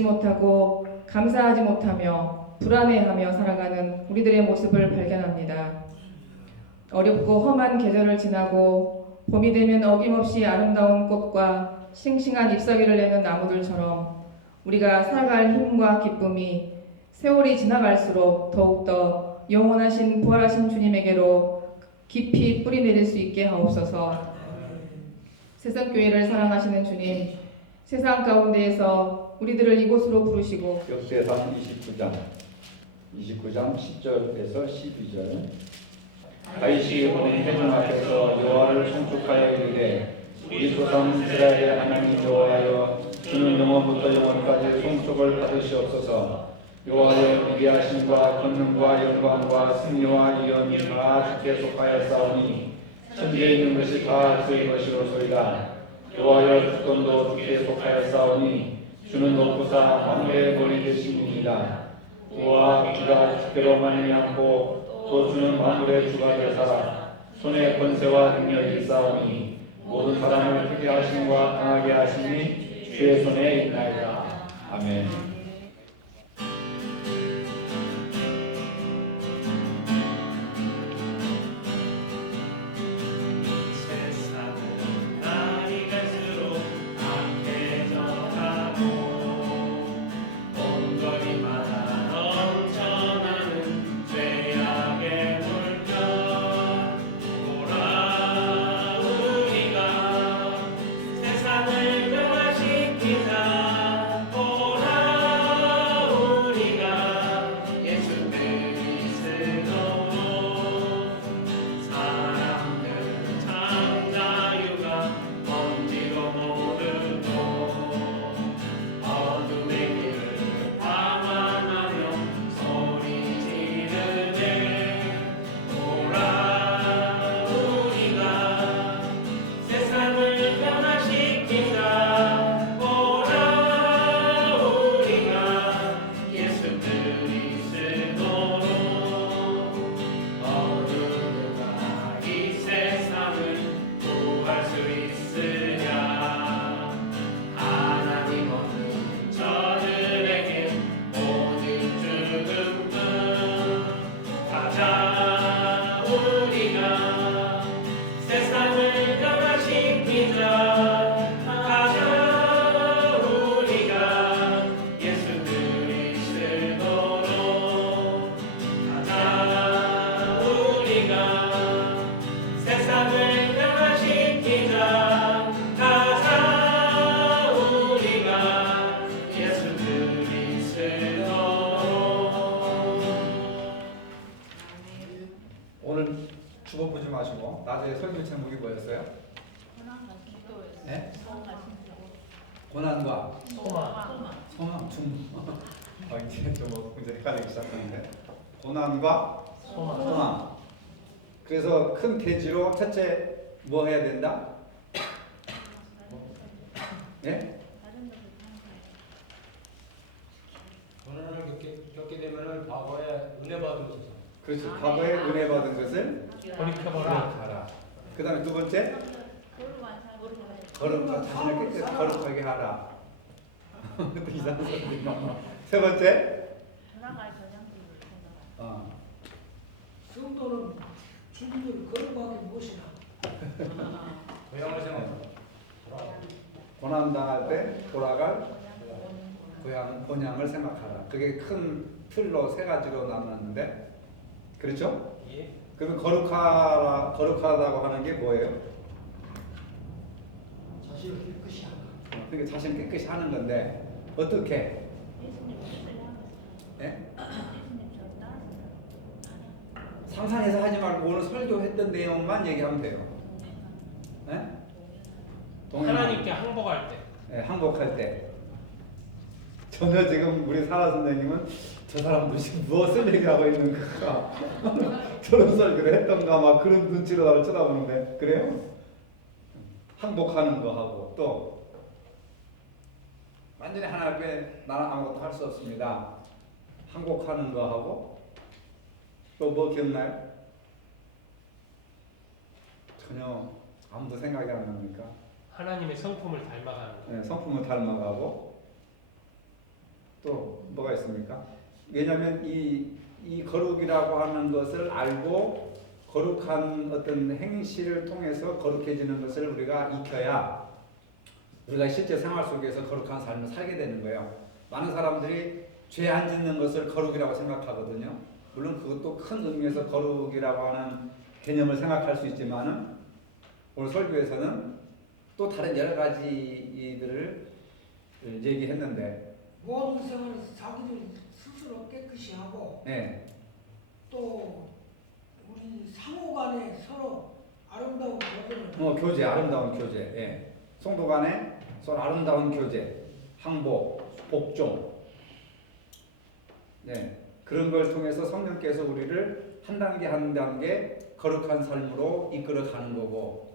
믿지 못하고 감사하지 못하며 불안해하며 살아가는 우리들의 모습을 발견합니다. 어렵고 험한 계절을 지나고 봄이 되면 어김없이 아름다운 꽃과 싱싱한 잎사귀를 내는 나무들처럼 우리가 살아갈 힘과 기쁨이 세월이 지나갈수록 더욱더 영원하신 부활하신 주님에게로 깊이 뿌리 내릴 수 있게 하옵소서. 세상교회를 사랑하시는 주님, 세상 가운데에서 우리들을 이곳으로 부르시고 역대상 29장 10절에서 12절. 다윗이 오는 회중 앞에서 여호와를 송축하여 이르되 우리 조상 이스라엘의 하나님 여호와여, 주는 영원부터 영원까지 송축을 받으시옵소서. 여호와의 위대하심과 권능과 영광과 승리와 위엄이 다 주께 속하였사오니 천지에 있는 것이 다 그의 것이로소이다. 여호와여, 주권도 주께 속하였사오니 주는 높으사 만물의 본이 되심이니이다. 우와, 주가 주께로 말미암고 또 주는 만물의 주가 되사라. 손에 권세와 능력이 있사오니 모든 사람을 크게 하심과 강하게 하심이 주의 손에 있나이다. 아멘. 오늘 주보 보지 마시고 나중에 설교 제목이 뭐였어요? 네? 고난과 소망 이제 좀 이제 헷갈리기 시작하는데 고난과 소망. 그래서 큰 대지로 첫째 뭐 해야 된다? 예? 고난을 겪게 되면은 과거에 은혜 받은 것을 그렇지. 과거에 은혜 받은 것을 돌이켜봐라. 그 다음에 두 번째 자신을 깨끗이 거룩하게 하라. 이상한 소리. 세 번째 성도는 주님을 거룩하게 모시라. 고향을 생각하라. 고난 당할 때 돌아갈 본향을 생각하라. 그게 큰 틀로 세 가지로 나눴는데, 그렇죠? 예. 그러면 거룩하다고 하는 게 뭐예요? 자신을 깨끗이 하라. 그게 자신 깨끗이 하는 건데 어떻게? 예? 상상해서 하지 말고 오늘 설교했던 내용만 얘기하면 돼요. 예? 하나님께 항복할 때. 예, 항복할 때. 전혀 지금 우리 사라 선생님은 저 사람도 지금 무엇을 얘기하고 있는가 저런 설교를 했던가 막 그런 눈치로 나를 쳐다보는데 그래요? 항복하는 거 하고 또 완전히 하나님 앞에 나는 아무것도 할 수 없습니다. 항복하는 거 하고 또 뭐 기억나요? 전혀 아무도 생각이 안 납니까? 하나님의 성품을 닮아가는 거. 네, 성품을 닮아가고 또 뭐가 있습니까? 왜냐하면 이 거룩이라고 하는 것을 알고 거룩한 어떤 행실을 통해서 거룩해지는 것을 우리가 익혀야 우리가 실제 생활 속에서 거룩한 삶을 살게 되는 거예요. 많은 사람들이 죄 안 짓는 것을 거룩이라고 생각하거든요. 물론 그것도 큰 의미에서 거룩이라고 하는 개념을 생각할 수 있지만은 오늘 설교에서는 또 다른 여러 가지 이들을 얘기했는데 모든 생활에서 자기들 스스로 깨끗이 하고 네. 또 우리 상호간에 서로 아름다운 교제를 교제, 아름다운 교제. 예. 성도 간에 서로 아름다운 교제, 항복, 복종. 네. 그런 걸 통해서 성령께서 우리를 한 단계 한 단계 거룩한 삶으로 이끌어 가는 거고.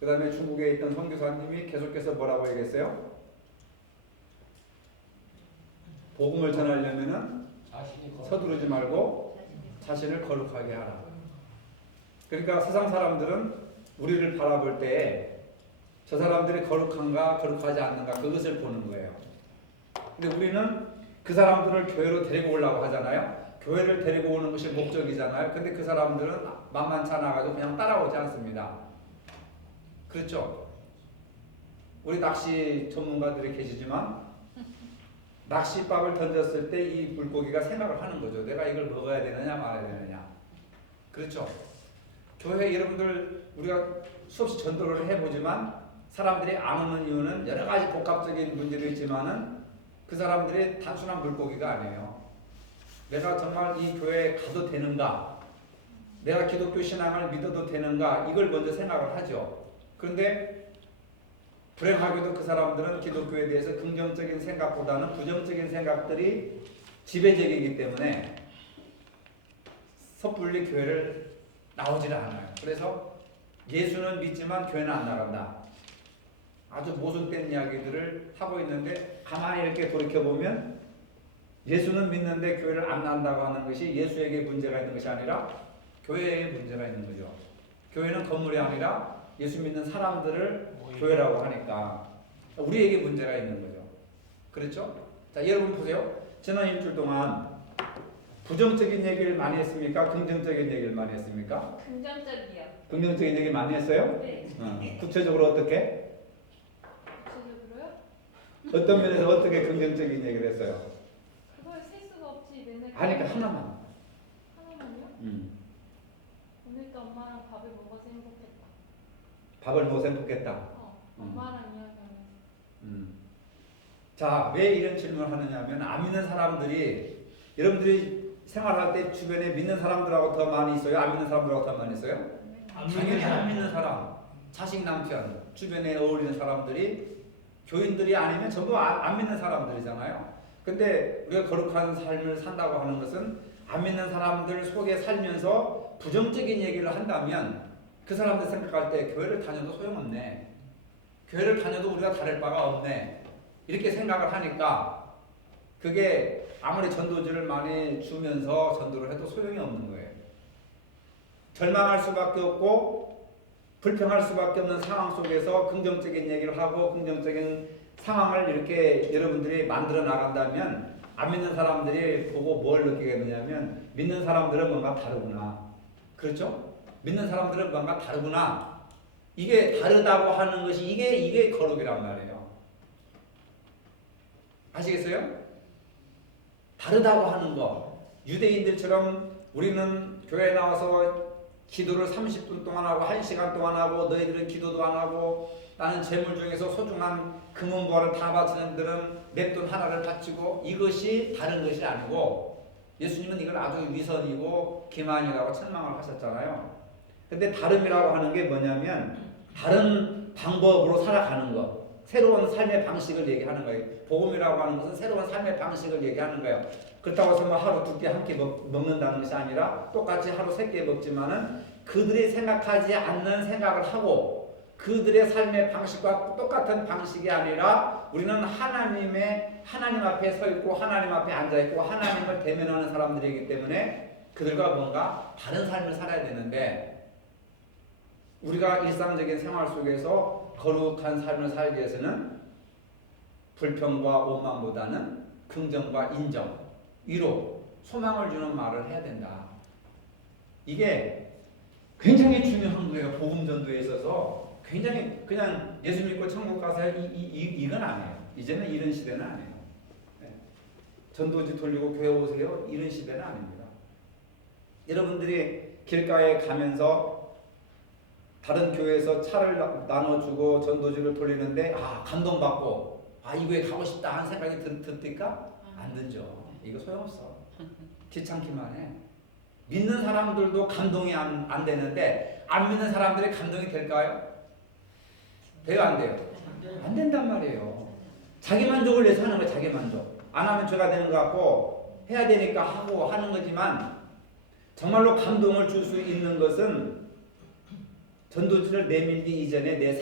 그 다음에 중국에 있던 선교사님이 계속해서 뭐라고 얘기했어요? 복음을 전하려면은 자신이 서두르지 말고 자신을 거룩하게 하라. 그러니까 세상 사람들은 우리를 바라볼 때 저 사람들이 거룩한가 거룩하지 않는가 그것을 보는 거예요. 근데 우리는 그 사람들을 교회로 데리고 오려고 하잖아요. 교회를 데리고 오는 것이 목적이잖아요. 근데 그 사람들은 만만치 않아가지고 그냥 따라오지 않습니다. 그렇죠? 우리 낚시 전문가들이 계시지만 낚싯밥을 던졌을 때 이 물고기가 생각을 하는 거죠. 내가 이걸 먹어야 되느냐 말아야 되느냐. 그렇죠? 교회 여러분들 우리가 수없이 전도를 해보지만 사람들이 안 오는 이유는 여러 가지 복합적인 문제도 있지만은 그 사람들이 단순한 물고기가 아니에요. 내가 정말 이 교회에 가도 되는가? 내가 기독교 신앙을 믿어도 되는가? 이걸 먼저 생각을 하죠. 그런데 불행하게도 그 사람들은 기독교에 대해서 긍정적인 생각보다는 부정적인 생각들이 지배적이기 때문에 섣불리 교회를 나오지를 않아요. 그래서 예수는 믿지만 교회는 안 나간다. 아주 모순된 이야기들을 하고 있는데 가만히 이렇게 돌이켜보면 예수는 믿는데 교회를 안 나간다고 하는 것이 예수에게 문제가 있는 것이 아니라 교회에 문제가 있는 거죠. 교회는 건물이 아니라 예수 믿는 사람들을 교회라고 하니까 우리에게 문제가 있는 거죠. 그렇죠? 자, 여러분 보세요. 지난 일주일 동안 부정적인 얘기를 많이 했습니까? 긍정적인 얘기를 많이 했습니까? 긍정적이요. 긍정적인 얘기 많이 했어요? 네. 구체적으로 어떻게? 구체적으로요? 어떤 면에서 어떻게 긍정적인 얘기를 했어요? 그걸 셀 수가 없지 맨날. 아니, 그 하나만. 하나만요? 오늘도 엄마랑 밥을 먹어서 행복했다. 밥을 먹어서 행복했다. 엄마랑 이야기하면서. 자, 왜 이런 질문을 하느냐면 안 믿는 사람들이 여러분들이 생활할 때 주변에 믿는 사람들하고 더 많이 있어요? 안 믿는 사람들하고 더 많이 있어요? 당연히 안 믿는 사람, 자식, 남편, 주변에 어울리는 사람들이 교인들이 아니면 전부 안 믿는 사람들이잖아요. 근데 우리가 거룩한 삶을 산다고 하는 것은 안 믿는 사람들 속에 살면서 부정적인 얘기를 한다면 그 사람들 생각할 때 교회를 다녀도 소용없네. 교회를 다녀도 우리가 다를 바가 없네. 이렇게 생각을 하니까 그게 아무리 전도지를 많이 주면서 전도를 해도 소용이 없는 거예요. 절망할 수밖에 없고 불평할 수밖에 없는 상황 속에서 긍정적인 얘기를 하고 긍정적인 상황을 이렇게 여러분들이 만들어 나간다면 안 믿는 사람들이 보고 뭘 느끼겠느냐면 믿는 사람들은 뭔가 다르구나. 그렇죠? 믿는 사람들은 뭔가 다르구나. 이게 다르다고 하는 것이 이게 거룩이란 말이에요. 아시겠어요? 다르다고 하는 거. 유대인들처럼 우리는 교회에 나와서 기도를 30분 동안 하고 1시간 동안 하고 너희들은 기도도 안 하고 나는 재물 중에서 소중한 금은보화를 다 바치는 들은 맷돈 하나를 바치고 이것이 다른 것이 아니고 예수님은 이걸 아주 위선이고 기만이라고 책망을 하셨잖아요. 근데 다름이라고 하는 게 뭐냐면 다른 방법으로 살아가는 것. 새로운 삶의 방식을 얘기하는 거예요. 복음이라고 하는 것은 새로운 삶의 방식을 얘기하는 거예요. 그렇다고 해서 뭐 하루 두 끼 한 끼 먹는다는 것이 아니라 똑같이 하루 세 끼 먹지만은 그들이 생각하지 않는 생각을 하고 그들의 삶의 방식과 똑같은 방식이 아니라 우리는 하나님 앞에 서 있고 하나님 앞에 앉아 있고 하나님을 대면하는 사람들이기 때문에 그들과 뭔가 다른 삶을 살아야 되는데 우리가 일상적인 생활 속에서 거룩한 삶을 살기 위해서는 불평과 원망보다는 긍정과 인정, 위로, 소망을 주는 말을 해야 된다. 이게 굉장히 중요한 거예요. 복음 전도에 있어서 굉장히 그냥 예수 믿고 천국 가서 이건 아니에요. 이제는 이런 시대는 아니에요. 네. 전도지 돌리고 교회 오세요. 이런 시대는 아닙니다. 여러분들이 길가에 가면서 다른 교회에서 차를 나눠주고 전도지를 돌리는데 감동받고 이거에 가고 싶다 하는 생각이 듭니까? 안 들죠. 이거 소용없어. 귀찮기만 해. 믿는 사람들도 감동이 안 되는데 안 믿는 사람들이 감동이 될까요? 돼요, 안 돼요? 안 된단 말이에요. 자기 만족을 위해서 하는 거예요. 자기 만족. 안 하면 죄가 되는 것 같고 해야 되니까 하고 하는 거지만 정말로 감동을 줄 수 있는 것은 전도지를 내밀기 이전에 내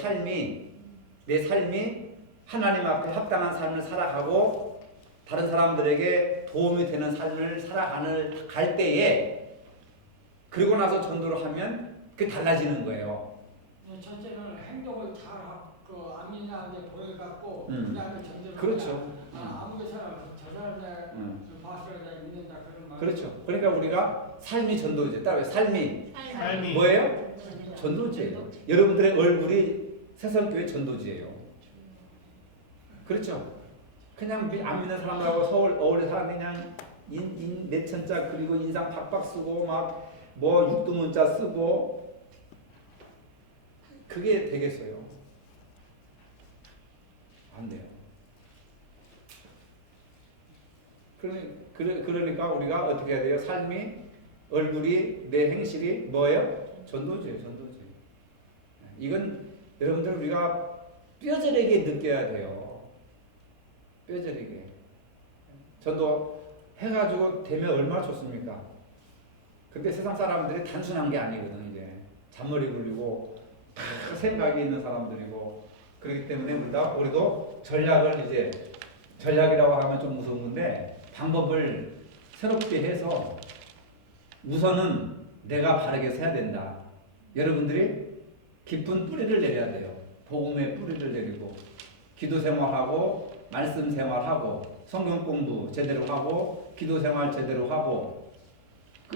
삶이 하나님 앞에 합당한 삶을 살아가고 다른 사람들에게 도움이 되는 삶을 갈 때에 그리고 나서 전도를 하면 그게 달라지는 거예요. 첫째는 행동을 잘그 아미나게 보여갖고 음. 그다음에 전제를 그렇죠. 아무리 저 사람 내가 봤을 때 믿는다 그런 말. 그렇죠. 그러니까 우리가 삶이 전도지. 따로 삶이 뭐예요? 전도지예요. 여러분들의 얼굴이 새성교회 전도지예요. 그렇죠. 그냥 안 믿는 사람들하고 서울 어울려 사람이 그냥 내천자 그리고 인상 팍팍 쓰고 막 뭐 육두문자 쓰고 그게 되겠어요? 안 돼요. 그러니까 우리가 어떻게 해야 돼요? 삶이 얼굴이 내 행실이 뭐예요? 전도지예요. 전도지. 이건 여러분들 우리가 뼈저리게 느껴야 돼요. 뼈저리게. 저도 해가지고 되면 얼마나 좋습니까? 근데 세상 사람들이 단순한 게 아니거든. 이제 잔머리 굴리고 생각이 있는 사람들이고 그렇기 때문에 우리도 전략이라고 하면 좀 무서운 건데 방법을 새롭게 해서 우선은 내가 바르게 해야 된다. 여러분들이 깊은 뿌리를 내려야 돼요. 복음의 뿌리를 내리고 기도 생활하고 말씀 생활하고 성경 공부 제대로 하고 기도 생활 제대로 하고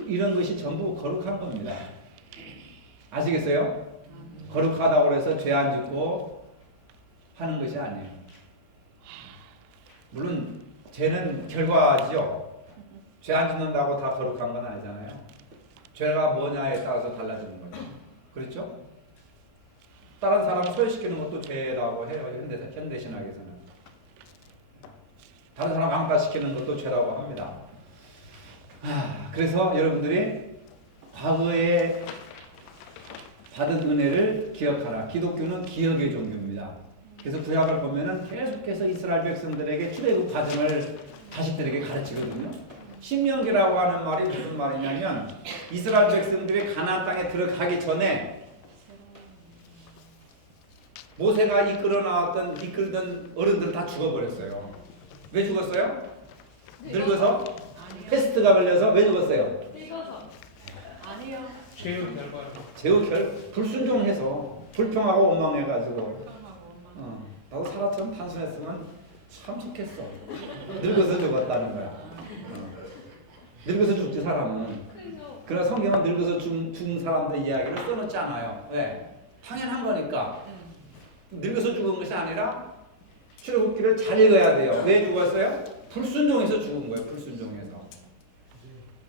이런 것이 전부 거룩한 겁니다. 아시겠어요? 거룩하다고 해서 죄 안 짓고 하는 것이 아니에요. 물론 죄는 결과지요. 죄 안 짓는다고 다 거룩한 건 아니잖아요. 죄가 뭐냐에 따라서 달라지는 거죠. 그렇죠? 다른 사람 소외시키는 것도 죄라고 해요. 현대신학에서는. 다른 사람 왕따시키는 것도 죄라고 합니다. 그래서 여러분들이 과거에 받은 은혜를 기억하라. 기독교는 기억의 종교입니다. 그래서 구약을 보면은 계속해서 이스라엘 백성들에게 출애굽 과정을 자식들에게 가르치거든요. 신명기라고 하는 말이 무슨 말이냐면 이스라엘 백성들이 가나안 땅에 들어가기 전에 모세가 이끌던 어른들 다 죽어버렸어요. 왜 죽었어요? 늙어서? 패스트가 걸려서. 왜 죽었어요? 늙어서. 아니요. 제우 불순종해서 불평하고 원망해가지고 나도 사람처럼 단순했으면 참 좋겠어. 늙어서 죽었다는 거야. 늙어서 죽지 사람은. 그러나 성경은 늙어서 죽은 사람들의 이야기를 써놓지 않아요. 왜? 당연한 거니까. 늙어서 죽은 것이 아니라 출애굽기를 잘 읽어야 돼요. 왜 죽었어요? 불순종해서 죽은 거예요. 불순종해서.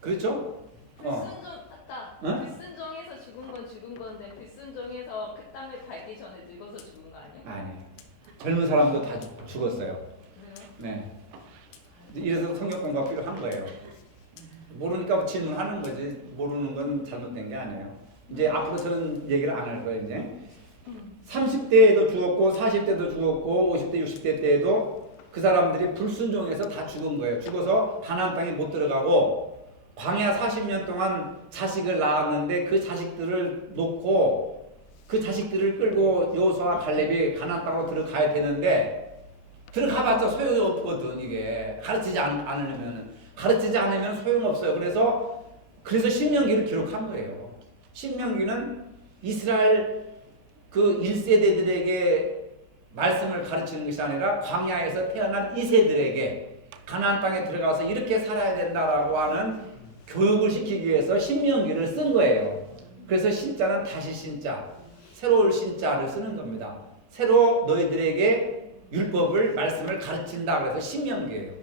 그렇죠? 불순종해서 죽은 건데 불순종해서 그 땅을 밟기 전에 늙어서 죽은 거 아니에요? 아니. 젊은 사람도 다 죽었어요. 네. 이래서 성경 공부가 필요한 거예요. 모르니까 질문하는 거지. 모르는 건 잘못된 게 아니에요. 이제 앞으로 저는 얘기를 안 할 거예요. 이제 30대에도 죽었고 40대도 죽었고 50대 60대 때에도 그 사람들이 불순종해서 다 죽은 거예요. 죽어서 가나안 땅에 못 들어가고 광야 40년 동안 자식을 낳았는데 그 자식들을 놓고 그 자식들을 끌고 여호수아와 갈렙이 가나안 땅으로 들어가야 되는데 들어가봤자 소용이 없거든. 이게 가르치지 않으면 소용없어요. 그래서 신명기를 기록한 거예요. 신명기는 이스라엘 그 1세대들에게 말씀을 가르치는 것이 아니라 광야에서 태어난 2세들에게 가나안 땅에 들어가서 이렇게 살아야 된다라고 하는 교육을 시키기 위해서 신명기를 쓴 거예요. 그래서 신자는 다시 신자, 새로운 신자를 쓰는 겁니다. 새로 너희들에게 율법을 말씀을 가르친다 그래서 신명기예요.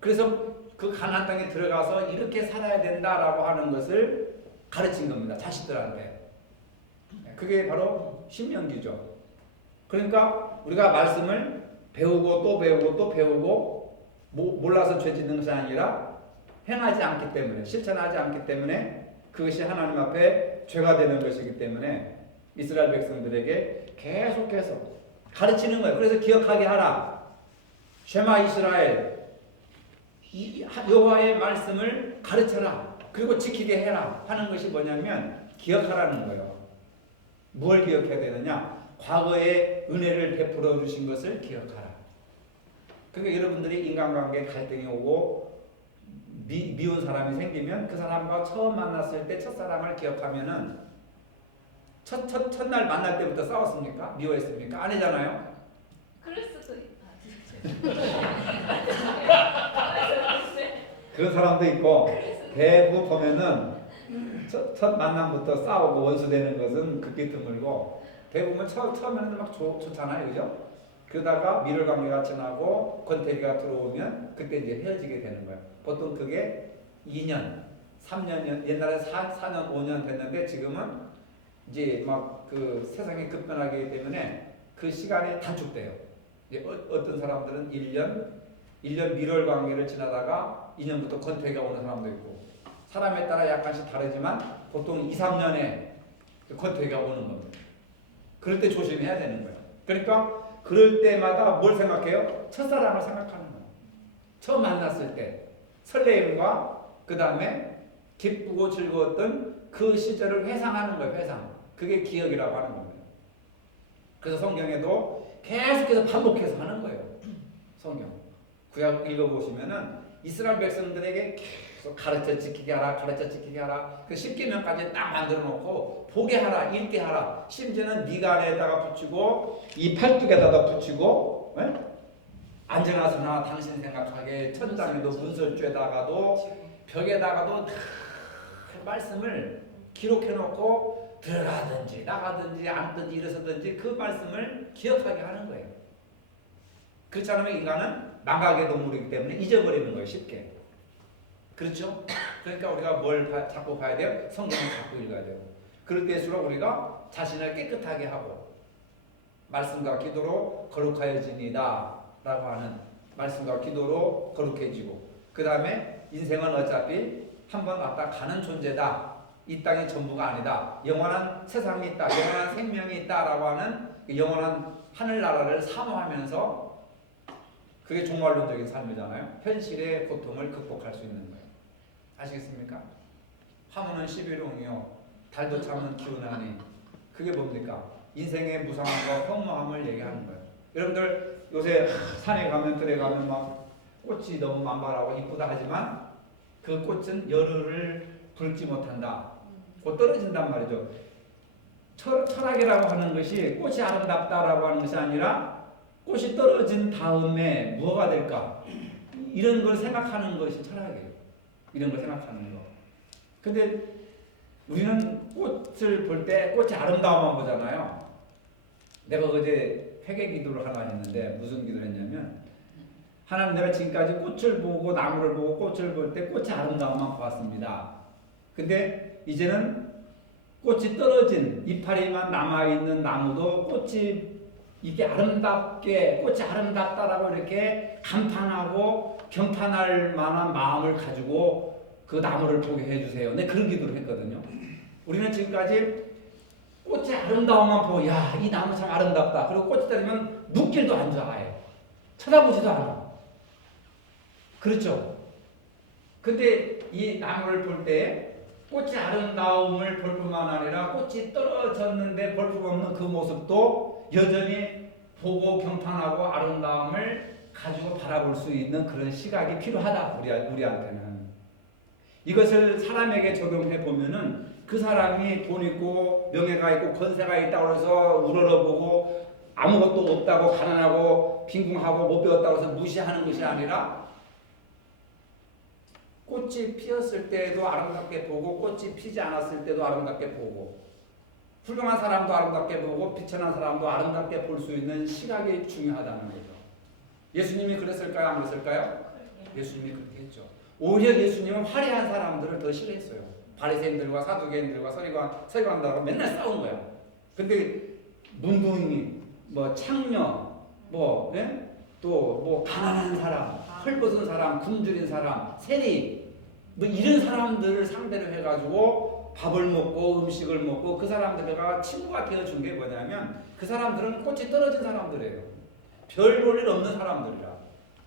그래서 그 가나안 땅에 들어가서 이렇게 살아야 된다라고 하는 것을 가르친 겁니다. 자식들한테. 그게 바로 신명기죠. 그러니까 우리가 말씀을 배우고 또 배우고 또 배우고 몰라서 죄 짓는 것이 아니라 행하지 않기 때문에, 실천하지 않기 때문에 그것이 하나님 앞에 죄가 되는 것이기 때문에 이스라엘 백성들에게 계속해서 가르치는 거예요. 그래서 기억하게 하라. 쉐마 이스라엘, 여호와의 말씀을 가르쳐라. 그리고 지키게 해라 하는 것이 뭐냐면 기억하라는 거예요. 뭘 기억해야 되느냐? 과거에 은혜를 베풀어 주신 것을 기억하라. 그러니까 여러분들이 인간관계에 갈등이 오고 미운 사람이 생기면 그 사람과 처음 만났을 때 첫사랑을 기억하면은 첫날 만날 때부터 싸웠습니까? 미워했습니까? 아니잖아요. 그럴 수도 있다. 그런 사람도 있고 대부분 보면은 첫 만남부터 싸우고 원수되는 것은 극히 드물고 대부분 처음에는 막 좋잖아요, 그죠? 그러다가 미룰 관계가 지나고 권태기가 들어오면 그때 이제 헤어지게 되는 거예요. 보통 그게 2년, 3년, 옛날에 4년, 5년 됐는데 지금은 이제 막 그 세상이 급변하기 때문에 그 시간이 단축돼요. 이제 어떤 사람들은 1년 미룰 관계를 지나다가 2년부터 권태기가 오는 사람도 있고 사람에 따라 약간씩 다르지만 보통 2, 3년에 권태기가 오는 겁니다. 그럴 때 조심해야 되는 거예요. 그러니까 그럴 때마다 뭘 생각해요? 첫사랑을 생각하는 거예요. 처음 만났을 때 설레임과 그 다음에 기쁘고 즐거웠던 그 시절을 회상하는 거예요. 회상. 그게 기억이라고 하는 겁니다. 그래서 성경에도 계속해서 반복해서 하는 거예요. 성경. 구약 읽어보시면은 이스라엘 백성들에게 계속 가르쳐 지키게 하라, 가르쳐 지키게 하라. 그 10계명까지 딱 만들어 놓고 보게 하라, 읽게 하라. 심지어는 네가 안에다가 붙이고 이 팔뚝에다가 붙이고 안전하소나 당신 생각하게 천장에도 문설주에다가도 벽에다가도 다 말씀을 기록해 놓고 들어가든지 나가든지 앉든지 일어서든지 그 말씀을 기억하게 하는 거예요. 그렇지 않으면 인간은 망각의 동물이기 때문에 잊어버리는 거예요. 쉽게. 그렇죠? 그러니까 우리가 뭘 자꾸 봐야 돼요? 성경을 자꾸 읽어야 돼요. 그럴 때일수록 우리가 자신을 깨끗하게 하고 말씀과 기도로 거룩하여지니다 라고 하는 말씀과 기도로 거룩해지고 그 다음에 인생은 어차피 한번 왔다 가는 존재다. 이 땅이 전부가 아니다. 영원한 세상이 있다. 영원한 생명이 있다라고 하는 영원한 하늘나라를 사모하면서 그게 종말론적인 삶이잖아요. 현실의 고통을 극복할 수 있는 거예요. 아시겠습니까? 화무는 11홍이요 달도 참는 기운하니 그게 뭡니까? 인생의 무상함과 평범함을 얘기하는 거예요. 여러분들 요새 산에 가면 들에 가면 막 꽃이 너무 만발하고 이쁘다 하지만 그 꽃은 열흘을 불지 못한다. 곧 떨어진단 말이죠. 철학이라고 하는 것이 꽃이 아름답다라고 하는 것이 아니라 꽃이 떨어진 다음에 뭐가 될까? 이런 걸 생각하는 것이 철학이에요. 이런 걸 생각하는 거. 근데 우리는 꽃을 볼 때 꽃이 아름다움만 보잖아요. 내가 어제 회개 기도를 하나 했는데 무슨 기도를 했냐면 하나님 내가 지금까지 꽃을 보고 나무를 보고 꽃을 볼 때 꽃이 아름다움만 보았습니다. 근데 이제는 꽃이 떨어진 이파리만 남아있는 나무도 꽃이 이게 아름답게 꽃이 아름답다라고 이렇게 감탄하고 경탄할 만한 마음을 가지고 그 나무를 보게 해주세요. 네, 그런 기도를 했거든요. 우리는 지금까지 꽃의 아름다움만 보고 야, 이 나무 참 아름답다. 그리고 꽃이 떨어지면 눈길도 안 좋아. 아예 쳐다보지도 않아. 그렇죠? 근데 이 나무를 볼 때 꽃이 아름다움을 볼 뿐만 아니라 꽃이 떨어졌는데 볼품없는 그 모습도 여전히 보고 경탄하고 아름다움을 가지고 바라볼 수 있는 그런 시각이 필요하다. 우리한테는. 이것을 사람에게 적용해 보면은 그 사람이 돈 있고 명예가 있고 권세가 있다고 해서 우러러보고 아무것도 없다고 가난하고 빈궁하고 못 배웠다고 해서 무시하는 것이 아니라 꽃이 피었을 때도 아름답게 보고 꽃이 피지 않았을 때도 아름답게 보고 훌륭한 사람도 아름답게 보고 비천한 사람도 아름답게 볼 수 있는 시각이 중요하다는 거죠. 예수님이 그랬을까요? 안 그랬을까요? 예수님이 그렇게 했죠. 오히려 예수님은 화려한 사람들을 더 싫어했어요. 바리새인들과 사두개인들과 서기관들하고 맨날 싸운 거야. 근데 문둥이, 뭐 창녀, 뭐 또 뭐 가난한 사람, 헐벗은 사람, 굶주린 사람, 세리 뭐 이런 사람들을 상대로 해가지고 밥을 먹고 음식을 먹고 그 사람들과 친구가 되어준 게 뭐냐면 그 사람들은 꽃이 떨어진 사람들이에요. 별 볼 일 없는 사람들이라.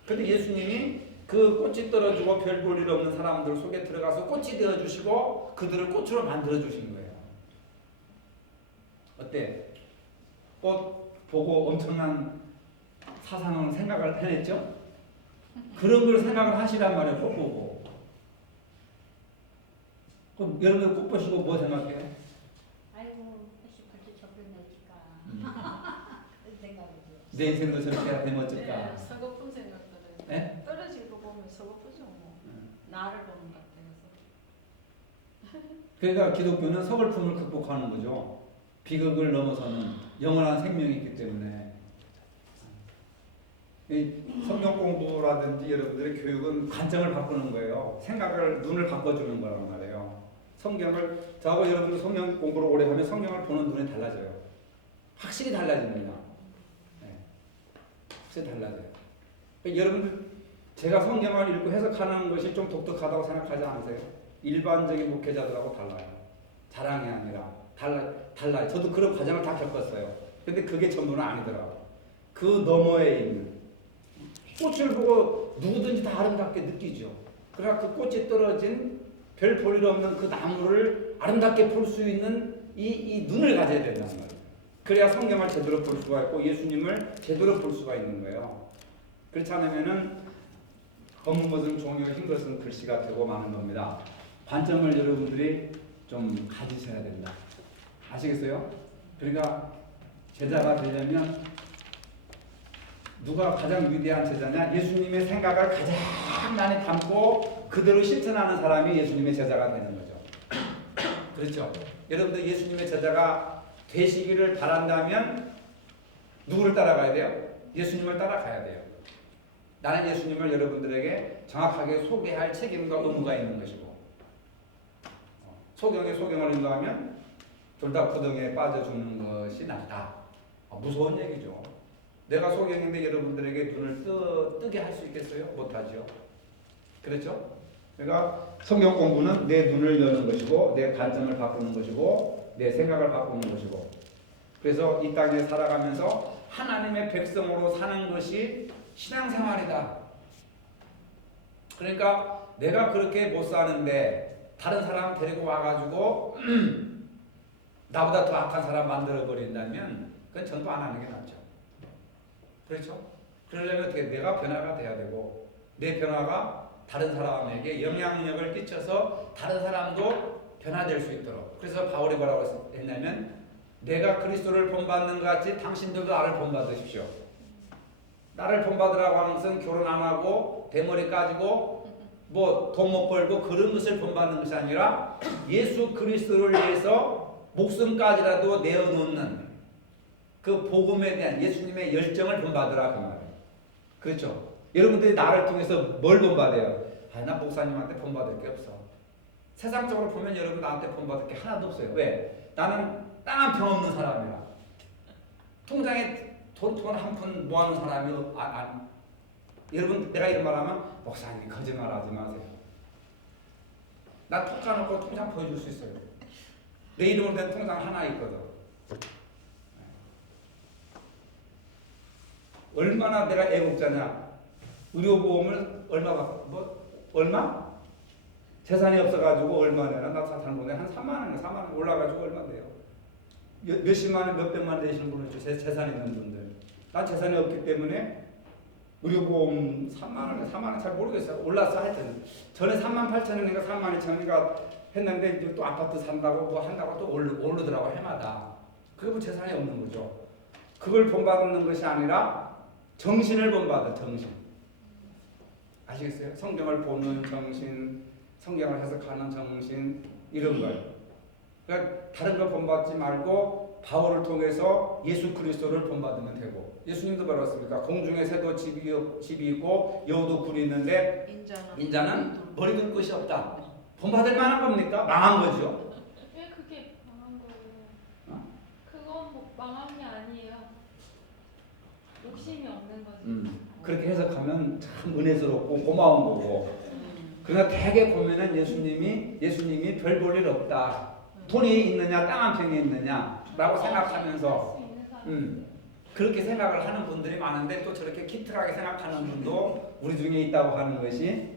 근데 예수님이 그 꽃이 떨어지고 별 볼 일 없는 사람들 속에 들어가서 꽃이 되어주시고 그들을 꽃으로 만들어주신 거예요. 어때? 꽃 보고 엄청난 사상을 생각을 해냈죠? 그런 걸 생각을 하시란 말이에요. 꽃 보고. 그럼 여러분들 꽃 보시고 뭐 생각해요? 아이고, 혹시 벌써 저걸 낼까? 그런 생각이죠. 내 인생도 저렇게 되면 어쩔까? 네, 서글픈 생각들은 네? 떨어진 거 보면 서글프죠. 뭐. 나를 보는 것 같아서. 그러니까 기독교는 서글픔을 극복하는 거죠. 비극을 넘어서는 영원한 생명이 있기 때문에 이 성경 공부라든지 여러분들의 교육은 관점을 바꾸는 거예요. 생각을 눈을 바꿔주는 거란 말이에요. 성경을 저하고 여러분들 성경 공부를 오래 하면 성경을 보는 눈이 달라져요. 확실히 달라집니다. 네. 확실히 달라져요. 그러니까 여러분들 제가 성경을 읽고 해석하는 것이 좀 독특하다고 생각하지 않으세요? 일반적인 목회자들하고 달라요. 자랑이 아니라 달라요. 저도 그런 과정을 다 겪었어요. 근데 그게 전부는 아니더라고요. 그 너머에 있는 꽃을 보고 누구든지 다 아름답게 느끼죠. 그러나 그 꽃이 떨어진 별 볼 일 없는 그 나무를 아름답게 볼 수 있는 이 눈을 가져야 된다는 말이에요. 그래야 성경을 제대로 볼 수가 있고 예수님을 제대로 볼 수가 있는 거예요. 그렇지 않으면은 검은 것은 종이요 흰 것은 글씨가 되고 마는 겁니다. 관점을 여러분들이 좀 가지셔야 된다. 아시겠어요? 그러니까 제자가 되려면 누가 가장 위대한 제자냐? 예수님의 생각을 가장 많이 담고 그대로 실천하는 사람이 예수님의 제자가 되는 거죠. 그렇죠? 여러분들 예수님의 제자가 되시기를 바란다면 누구를 따라가야 돼요? 예수님을 따라가야 돼요. 나는 예수님을 여러분들에게 정확하게 소개할 책임과 의무가 있는 것이고 소경에 소경을 인도하면 둘 다 구덩이에 빠져 죽는 것이 낫다. 무서운 얘기죠. 내가 소경인데 여러분들에게 눈을 뜨게 할 수 있겠어요? 못하죠. 그렇죠? 그러니까 성경 공부는 내 눈을 여는 것이고 내 관점을 바꾸는 것이고 내 생각을 바꾸는 것이고 그래서 이 땅에 살아가면서 하나님의 백성으로 사는 것이 신앙생활이다. 그러니까 내가 그렇게 못 사는데 다른 사람 데리고 와가지고 나보다 더 악한 사람 만들어버린다면 그건 전부 안 하는 게 낫죠. 그렇죠? 그러려면 어떻게 내가 변화가 돼야 되고 내 변화가 다른 사람에게 영향력을 끼쳐서 다른 사람도 변화될 수 있도록. 그래서 바울이 뭐라고 했냐면 내가 그리스도를 본받는 것 같이 당신들도 나를 본받으십시오. 나를 본받으라고 하는 것은 결혼 안 하고 대머리 까지고 뭐 돈 못 벌고 그런 것을 본받는 것이 아니라 예수 그리스도를 위해서 목숨까지라도 내어놓는 그 복음에 대한 예수님의 열정을 본받으라 그 말이에요. 그렇죠? 여러분들이 나를 통해서 뭘 본받아요? 나 목사님한테 본받을 게 없어. 세상적으로 보면 여러분 나한테 본받을 게 하나도 없어요. 왜? 나는 땅 한 평 없는 사람이라. 통장에 돈 한 푼 모아놓은 사람이 여러분 내가 이런 말하면 목사님 거짓말하지 마세요. 나 톡 까놓고 통장 보여줄 수 있어요. 내 이름으로 된 통장 하나 있거든. 얼마나 내가 애국자냐. 의료보험을 얼마? 재산이 없어가지고 얼마 내나? 나 사탄 한 3만 원 올라가지고 얼마 돼요? 몇십만 원, 몇백만 원 되시는 분은 재산 있는 분들. 난 재산이 없기 때문에 의료보험 3만 원 잘 모르겠어요. 올랐어 하여튼. 전에 38,000원인가 32,000원인가 했는데 이제 또 아파트 산다고 뭐 한다고 또 오르더라고 해마다. 그게 뭐 재산이 없는 거죠. 그걸 본받는 것이 아니라 정신을 본받아 정신. 아시겠어요? 성경을 보는 정신, 성경을 해석하는 정신 이런 걸. 그러니까 다른 걸 본받지 말고 바울을 통해서 예수 그리스도를 본받으면 되고 예수님도 말했습니까? 공중의 새도 집이 있고 여우도 굴이 있는데 인자는 머리 둘 곳이 없다. 본받을 만한 겁니까? 망한 거죠. 왜 그게 망한 거예요? 어? 그건 뭐 망한 게 아니에요. 욕심이 없는 거지. 그렇게 해석하면 참 은혜스럽고 고마운 거고. 그러나 대개 보면은 예수님이 별 볼 일 없다. 돈이 있느냐, 땅 한 평이 있느냐라고 생각하면서, 할수 있는 사람. 그렇게 생각을 하는 분들이 많은데 또 저렇게 기특하게 생각하는 분도 우리 중에 있다고 하는 것이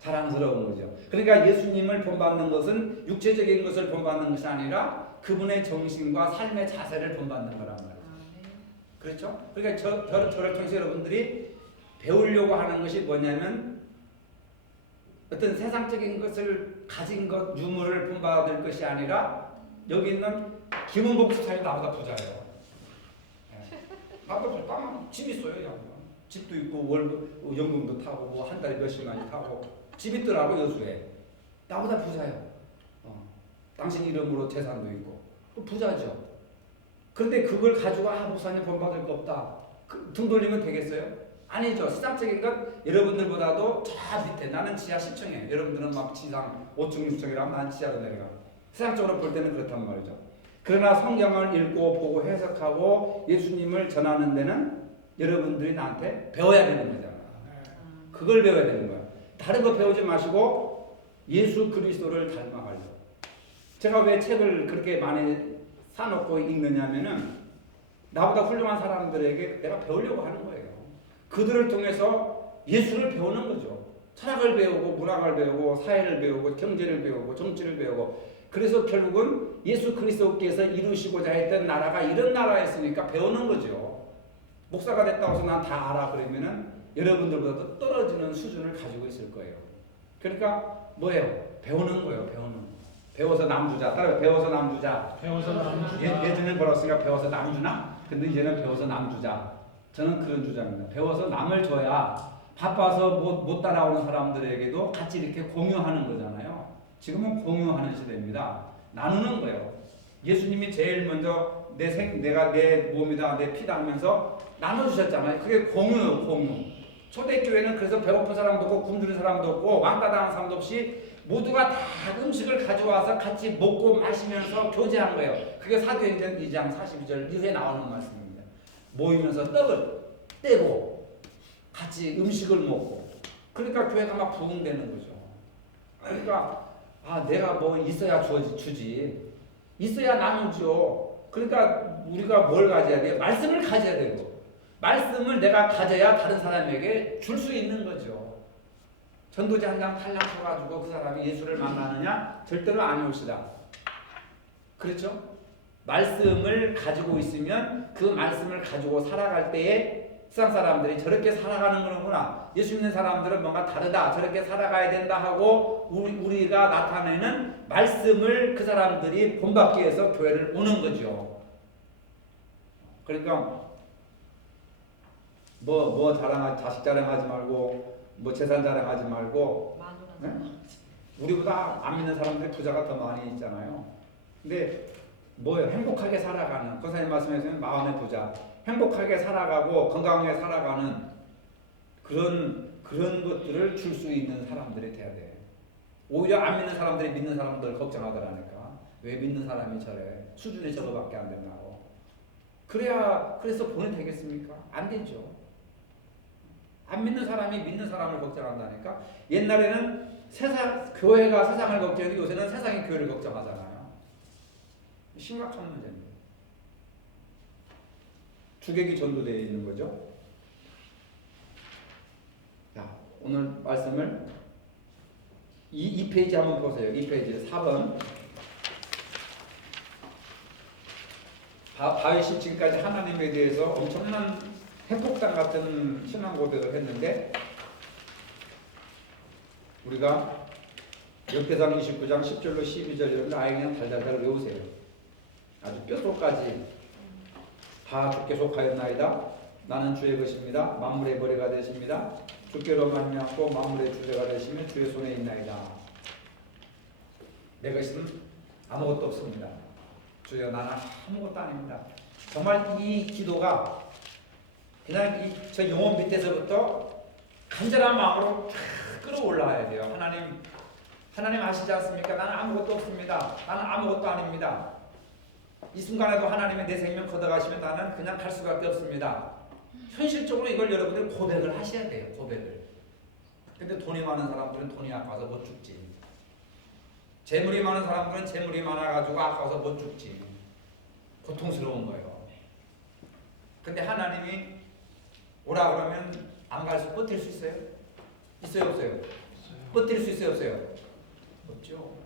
자랑스러운 거죠. 그러니까 예수님을 본받는 것은 육체적인 것을 본받는 것이 아니라 그분의 정신과 삶의 자세를 본받는 거란 말이에요. 그렇죠? 그러니까 저를 통해서 여러분들이 배우려고 하는 것이 뭐냐면 어떤 세상적인 것을 가진 것, 유물을 본받을 것이 아니라 여기 있는 김은복 수사님 나보다 부자예요. 나도 집 있어요. 집도 있고 월급, 연금도 타고 뭐 한 달에 몇십만이 타고 집 있더라고 여수에. 나보다 부자예요. 당신 이름으로 재산도 있고 부자죠. 그런데 그걸 가지고 목사님 본받을 거 없다. 등 돌리면 되겠어요? 아니죠. 시장적인 것 여러분들보다도 저 밑에 나는 지하 10층에 여러분들은 막 지상 5층 6층이라면 난 지하로 내려가. 세상적으로 볼 때는 그렇단 말이죠. 그러나 성경을 읽고 보고 해석하고 예수님을 전하는 데는 여러분들이 나한테 배워야 되는 거잖아. 그걸 배워야 되는 거야. 다른 거 배우지 마시고 예수 그리스도를 닮아가려고. 제가 왜 책을 그렇게 많이 사놓고 읽느냐면은 나보다 훌륭한 사람들에게 내가 배우려고 하는 거예요. 그들을 통해서 예수를 배우는 거죠. 철학을 배우고 문학을 배우고 사회를 배우고 경제를 배우고 정치를 배우고 그래서 결국은 예수 그리스도께서 이루시고자 했던 나라가 이런 나라였으니까 배우는 거죠. 목사가 됐다고 해서 난 다 알아 그러면은 여러분들보다도 떨어지는 수준을 가지고 있을 거예요. 그러니까 뭐예요? 배우는 거예요. 배우는 거. 배워서 남주자. 따라서 배워서 남주자. 배워서 남주자. 예전에 뭐라고 했으니까 배워서 남주나? 근데 이제는 배워서 남주자. 저는 그런 주장입니다. 배워서 남을 줘야 바빠서 못 따라오는 사람들에게도 같이 이렇게 공유하는 거잖아요. 지금은 공유하는 시대입니다. 나누는 거예요. 예수님이 제일 먼저 내가 내 몸이다, 내 피다 하면서 나눠주셨잖아요. 그게 공유예요, 공유. 초대교회는 그래서 배고픈 사람도 없고 굶주린 사람도 없고 왕따 당한 사람도 없이 모두가 다 음식을 가져와서 같이 먹고 마시면서 교제한 거예요. 그게 사도행전 2장 42절 이후에 나오는 말씀입니다. 모이면서 떡을 떼고 같이 음식을 먹고 그러니까 교회가 막 부흥되는 거죠. 그러니까 내가 뭐 있어야 주지 있어야 나누죠. 그러니까 우리가 뭘 가져야 돼요? 말씀을 가져야 되고 말씀을 내가 가져야 다른 사람에게 줄 수 있는 거죠. 전도지 한 장 탈락 쳐가지고 그 사람이 예수를 만나느냐? 절대로 안 올시다. 그렇죠? 말씀을 가지고 있으면 그 말씀을 가지고 살아갈 때에 세상 사람들이 저렇게 살아가는 거구나. 예수 믿는 사람들은 뭔가 다르다. 저렇게 살아가야 된다 하고 우리가 나타내는 말씀을 그 사람들이 본받기 위해서 교회를 오는 거죠. 그러니까 뭐 자식 자랑하지 말고 뭐 재산 자랑하지 말고 네? 우리보다 안 믿는 사람들이 부자가 더 많이 있잖아요. 근데 뭐예요? 행복하게 살아가는 권사님 말씀하시면 마음의 부자 행복하게 살아가고 건강하게 살아가는 그런 것들을 줄 수 있는 사람들이 돼야 돼. 오히려 안 믿는 사람들이 믿는 사람들 걱정하더라니까. 왜 믿는 사람이 저래? 수준이 저거밖에 안 된다고. 그래서 본이 되겠습니까? 안 되죠. 안 믿는 사람이 믿는 사람을 걱정한다니까. 옛날에는 교회가 세상을 걱정했는데 요새는 세상이 교회를 걱정하잖아요. 심각한 문제입니다. 주객이 전도되어 있는 거죠. 자, 오늘 말씀을 이 페이지 한번 보세요. 이 페이지 4번. 다윗이 지금까지 하나님에 대해서 엄청난 핵폭탄 같은 신앙 고백을 했는데 우리가 역대상 29장 10절로 12절 이런 거 아예 그냥 달달달 외우세요. 아주 뼛속까지 다 주께 속하였나이다. 나는 주의 것입니다. 만물의 머리가 되십니다. 주께로 말미암고 만물의 주제가 되시며 주의 손에 있나이다. 내 것은 아무것도 없습니다. 주여 나는 아무것도 아닙니다. 정말 이 기도가 그냥 저 영혼 밑에서부터 간절한 마음으로 끌어올라야 돼요. 하나님 아시지 않습니까? 나는 아무것도 없습니다. 나는 아무것도 아닙니다. 이 순간에도 하나님의 내 생명 걷어가시면 나는 그냥 갈 수밖에 없습니다. 현실적으로 이걸 여러분들 고백을 하셔야 돼요. 고백을. 근데 돈이 많은 사람들은 돈이 아까워서 못 죽지. 재물이 많은 사람들은 재물이 많아가지고 아까워서 못 죽지. 고통스러운 거예요. 근데 하나님이 오라 그러면 안 갈 수, 버틸 수 있어요? 있어요, 없어요? 버틸 수 있어요, 없어요? 없죠.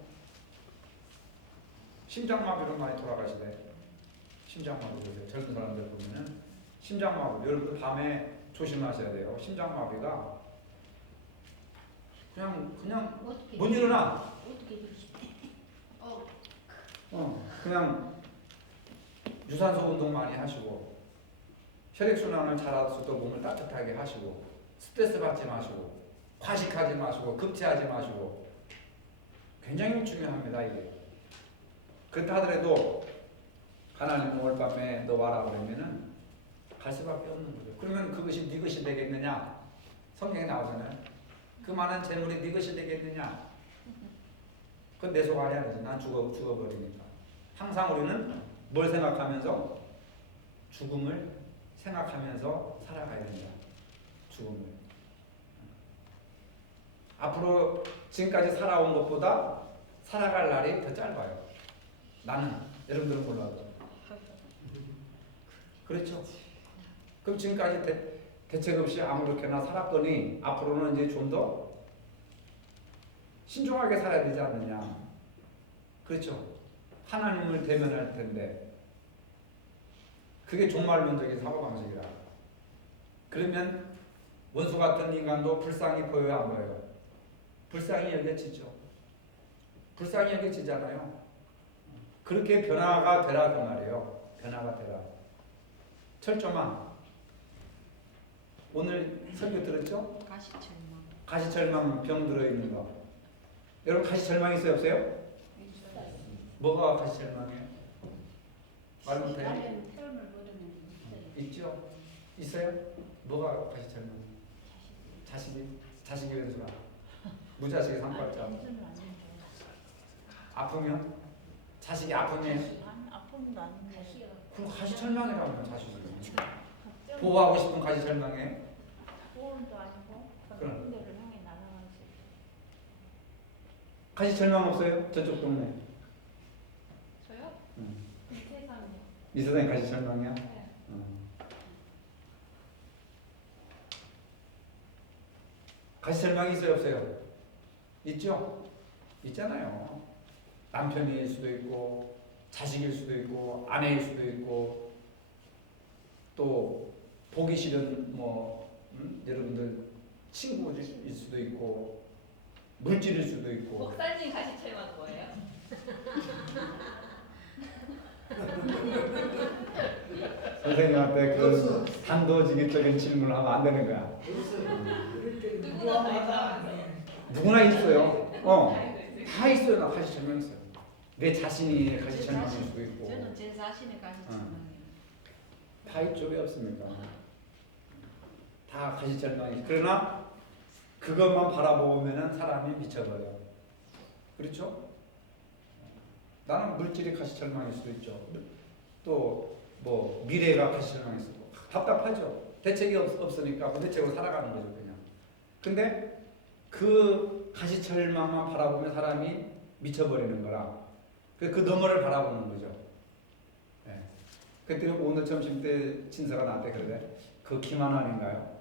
심장마비로 많이 돌아가시대. 심장마비로. 젊은 사람들 보면은 심장마비. 여러분들 밤에 조심하셔야 돼요. 심장마비가 그냥 어떻게 못 일어나. 어떻게 이러시대? 그냥 유산소 운동 많이 하시고 혈액순환을 잘하셔도 몸을 따뜻하게 하시고 스트레스 받지 마시고 과식하지 마시고 급제하지 마시고 굉장히 중요합니다. 이게 그렇다 하더라도 하나님 오늘 밤에 너 와라 그러면은 갈 수밖에 없는 거죠. 그러면 그것이 네 것이 되겠느냐? 성경에 나오잖아요. 그 많은 재물이 네 것이 되겠느냐? 그건 내 속 안에 안 되지. 난 죽어버리니까. 항상 우리는 뭘 생각하면서? 죽음을 생각하면서 살아가야 된다. 죽음을. 앞으로 지금까지 살아온 것보다 살아갈 날이 더 짧아요. 나는. 여러분들은 몰라도. 그렇죠? 그럼 지금까지 대책 없이 아무렇게나 살았더니 앞으로는 이제 좀 더 신중하게 살아야 되지 않느냐. 그렇죠? 하나님을 대면할 텐데 그게 종말론적인 사고방식이라. 그러면 원수 같은 인간도 불쌍히 보여야 안 보여요? 불쌍히 여겨지죠. 불쌍히 여겨지잖아요. 그렇게 변화가 되라 그 말이에요. 변화가 되라. 철조망. 오늘 설교 들었죠? 가시철망. 가시철망 병 들어있는 거. 여러분 가시철망 있어요 없어요? 뭐가 가시철망이에요? 말 못해요? 나는 표현을 모르는 있어요. 있죠? 있어요? 뭐가 가시철망? 자식이 왼수가 무자식이 상팔자. 아프면? 자식이 아프면? 아픔도 아닌데. 그럼 가시철망이라면 자식이 보호하고 싶은 가시철망에 보험도 아니고 그럼. 군대를 향해 날아가지. 가시철망 없어요? 저쪽 동네 저요? 세상에. 미사장이 가시철망이야? 네. 가시철망이 있어요 없어요? 있죠? 있잖아요. 남편일 수도 있고 자식일 수도 있고 아내일 수도 있고 또 보기 싫은 여러분들 친구일 수도 있고 물질일 수도 있고. 목사님 가시철망 뭐예요? 선생님한테 그 단도직입적인 질문을 하면 안 되는 거야. 누구나 다 누구나 있어요. 다 있어요. 나 가시철망 있어요. 내 자신이 가시철망일 수도 있고. 저는 제 자신의 가시철망이에요. 다 있죠. 왜 없습니까? 다 가시철망이지. 그러나 그것만 바라보면은 사람이 미쳐버려. 그렇죠? 나는 물질이 가시철망일 수도 있죠. 또 미래가 가시철망일 수도 있고. 답답하죠. 대책이 없으니까 무대책으로 살아가는 거죠. 그냥. 근데 그 가시철망만 바라보면 사람이 미쳐버리는 거라. 그 너머를 바라보는 거죠. 네. 그때 오늘 점심 때 진서가 나한테 그러대. 그 기만 아닌가요?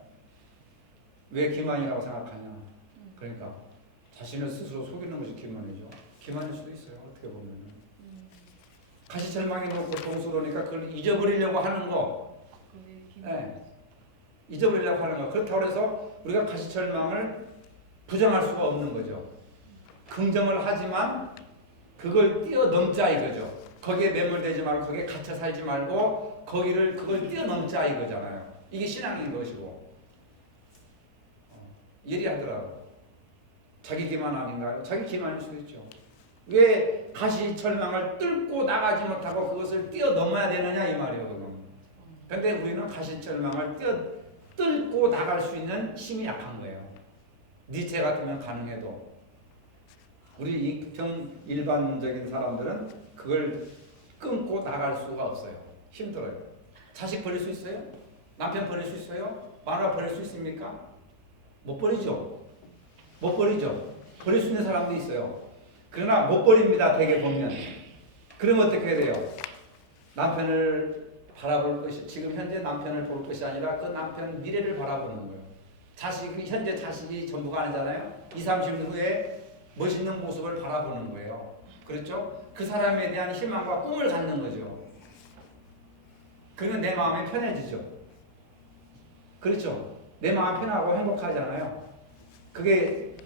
왜 기만이라고 생각하냐? 그러니까 자신을 스스로 속이는 것이 기만이죠. 기만일 수도 있어요. 어떻게 보면. 가시철망이 너무 고통스러우니까 그걸 잊어버리려고 하는 거. 네. 잊어버리려고 하는 거. 그렇다고 해서 우리가 가시철망을 부정할 수가 없는 거죠. 긍정을 하지만 그걸 뛰어넘자 이거죠. 거기에 매몰되지 말고 거기에 갇혀 살지 말고 그걸 뛰어넘자 이거잖아요. 이게 신앙인 것이고. 예리하더라고. 자기 기만 아닌가요? 자기 기만일 수도 있죠. 왜 가시철망을 뚫고 나가지 못하고 그것을 뛰어넘어야 되느냐 이 말이에요. 그건. 근데 우리는 가시철망을 뚫고 나갈 수 있는 힘이 약한 거예요. 니체 같으면 가능해도 우리 일반적인 사람들은 그걸 끊고 나갈 수가 없어요. 힘들어요. 자식 버릴 수 있어요? 남편 버릴 수 있어요? 마누라 버릴 수 있습니까? 못 버리죠. 못 버리죠. 버릴 수 있는 사람도 있어요. 그러나 못 버립니다. 대개 보면. 그러면 어떻게 해야 돼요? 남편을 바라볼 것이, 지금 현재 남편을 볼 것이 아니라 그 남편 미래를 바라보는 거예요. 현재 자식이 전부가 아니잖아요. 20, 30년 후에 멋있는 모습을 바라보는 거예요. 그렇죠? 그 사람에 대한 희망과 꿈을 갖는 거죠. 그러면 내 마음이 편해지죠. 그렇죠? 내 마음이 편하고 행복하잖아요. 그게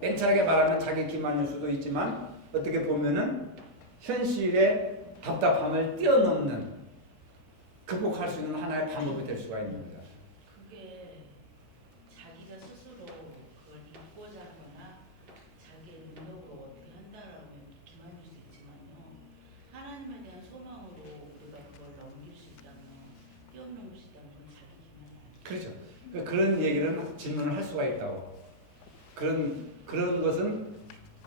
맹철하게 말하면 자기 기만일 수도 있지만 어떻게 보면은 현실의 답답함을 뛰어넘는 극복할 수 있는 하나의 방법이 될 수가 있는 거죠. 그게 자기가 스스로 그걸 잊고자 하거나 자기의 능력으로 어떻게 한다라고 기만일 수 있지만요. 하나님에 대한 소망으로 우리가 그걸 넘길 수 있다면, 뛰어넘을 수 있다면 그건 자기 기만이 아니에요. 그렇죠. 그런 얘기를 질문을 할 수가 있다고.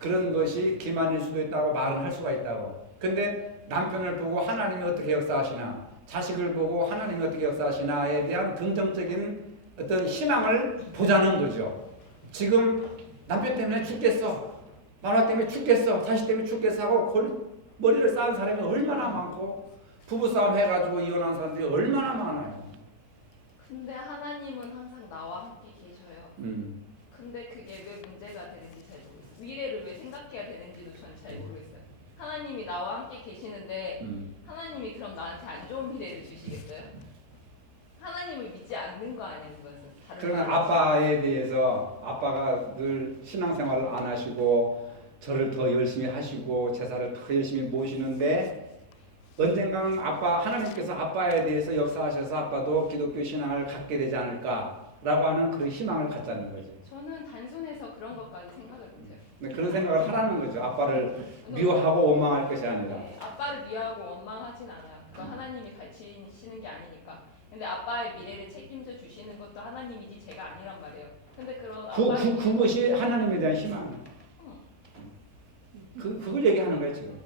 그런 것이 기만일 수도 있다고 말을 할 수가 있다고. 근데 남편을 보고 하나님이 어떻게 역사하시나, 자식을 보고 하나님이 어떻게 역사하시나에 대한 긍정적인 어떤 희망을 보자는 거죠. 지금 남편 때문에 죽겠어, 마누라 때문에 죽겠어, 자식 때문에 죽겠어 하고 머리를 쌓은 사람이 얼마나 많고, 부부싸움 해가지고 이혼한 사람들이 얼마나 많아요. 근데 하나님은 항상 나와 함께 계셔요. 근데 그게 왜 문제가 되는지 잘 모르겠어요. 미래를 왜 생각해야 되는지도 저는 잘 모르겠어요. 하나님이 나와 함께 계시는데 하나님이 그럼 나한테 안 좋은 미래를 주시겠어요? 하나님을 믿지 않는 거 아니에요, 그것은. 그러면 아빠에 대해서 아빠가 늘 신앙생활을 안 하시고 저를 더 열심히 하시고 제사를 더 열심히 모시는데 언젠가는 하나님께서 아빠에 대해서 역사하셔서 아빠도 기독교 신앙을 갖게 되지 않을까라고 하는 그 희망을 갖자는 거죠. 저는 단순해서 그런 것까지 생각을 못해요. 그런 생각을 하라는 거죠. 아빠를 미워하고 원망할 것이 아니라. 네, 아빠를 미워하고 원망하진 않아요. 그건 하나님이 가르치시는 게 아니니까. 근데 아빠의 미래를 책임져 주시는 것도 하나님이지 제가 아니란 말이에요. 근데 그런 그것이 하나님에 대한 희망. 그걸 얘기하는 거예요 지금.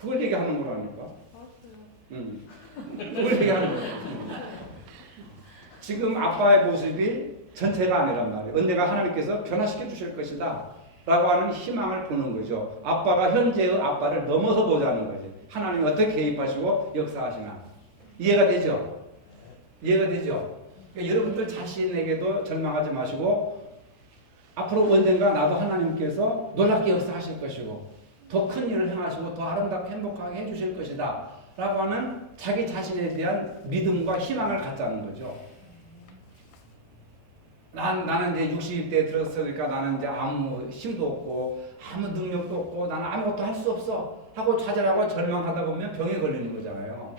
그걸 얘기하는 거라니까. 그걸 얘기하는 거예요. 지금 아빠의 모습이 전체가 아니란 말이에요. 언젠가 하나님께서 변화시켜 주실 것이다 라고 하는 희망을 보는 거죠. 아빠가 현재의 아빠를 넘어서 보자는 거지. 하나님이 어떻게 개입하시고 역사하시나. 이해가 되죠? 이해가 되죠? 그러니까 여러분들 자신에게도 절망하지 마시고 앞으로 언젠가 나도 하나님께서 놀랍게 역사하실 것이고 더 큰 일을 행하시고 더 아름답게 행복하게 해주실 것이다 라고 하는 자기 자신에 대한 믿음과 희망을 갖자는 거죠. 나는 이제 60대에 들었으니까 나는 이제 아무 힘도 없고 아무 능력도 없고 나는 아무것도 할 수 없어 하고 좌절하고 절망하다 보면 병에 걸리는 거잖아요.